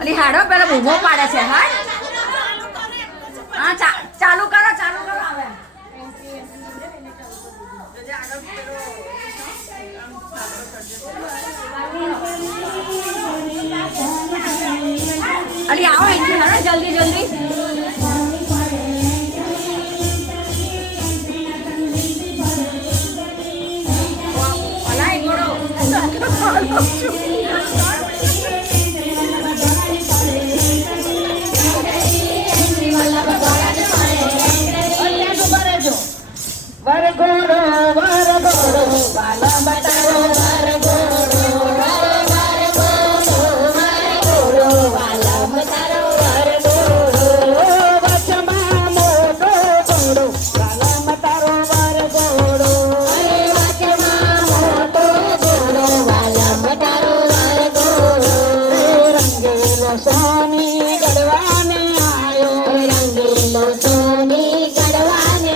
અલી હાડો પેલા ઊભો પાડે છે હા હા ચાલુ કરો આવે અલી આવો અહીંથી હાડો જલ્દી અલા એકડો વરઘોડો વાલા બતાવો વરઘોડો વાલા બતાવો વરઘોડો વચમાં મોટો ઘોડો વાલા બતાવો વરઘોડો વચમાં મોટો ઘોડો વાલા બતાવો વરઘોડો રંગેલો સોની ગડવાને આયો રંગેલો સોની ગડવાને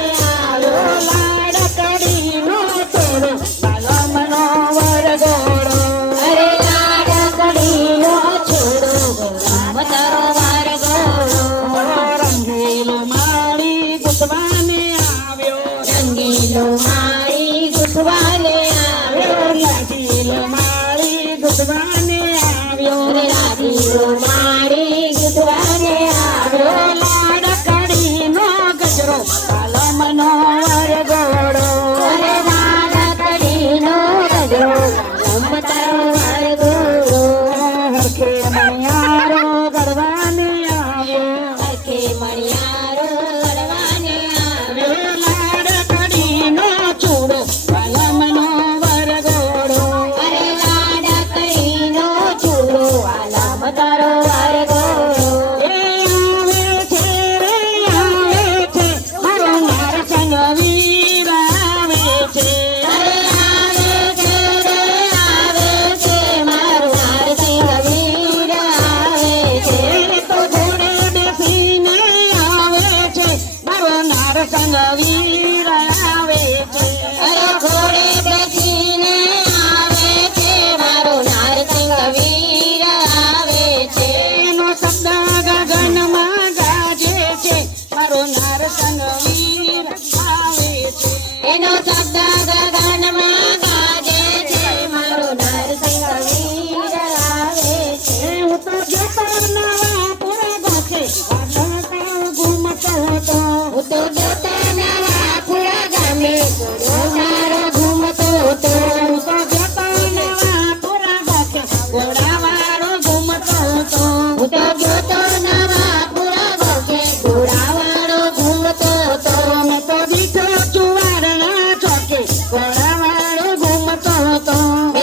ઘોડાવાળો ઘૂમતો હતો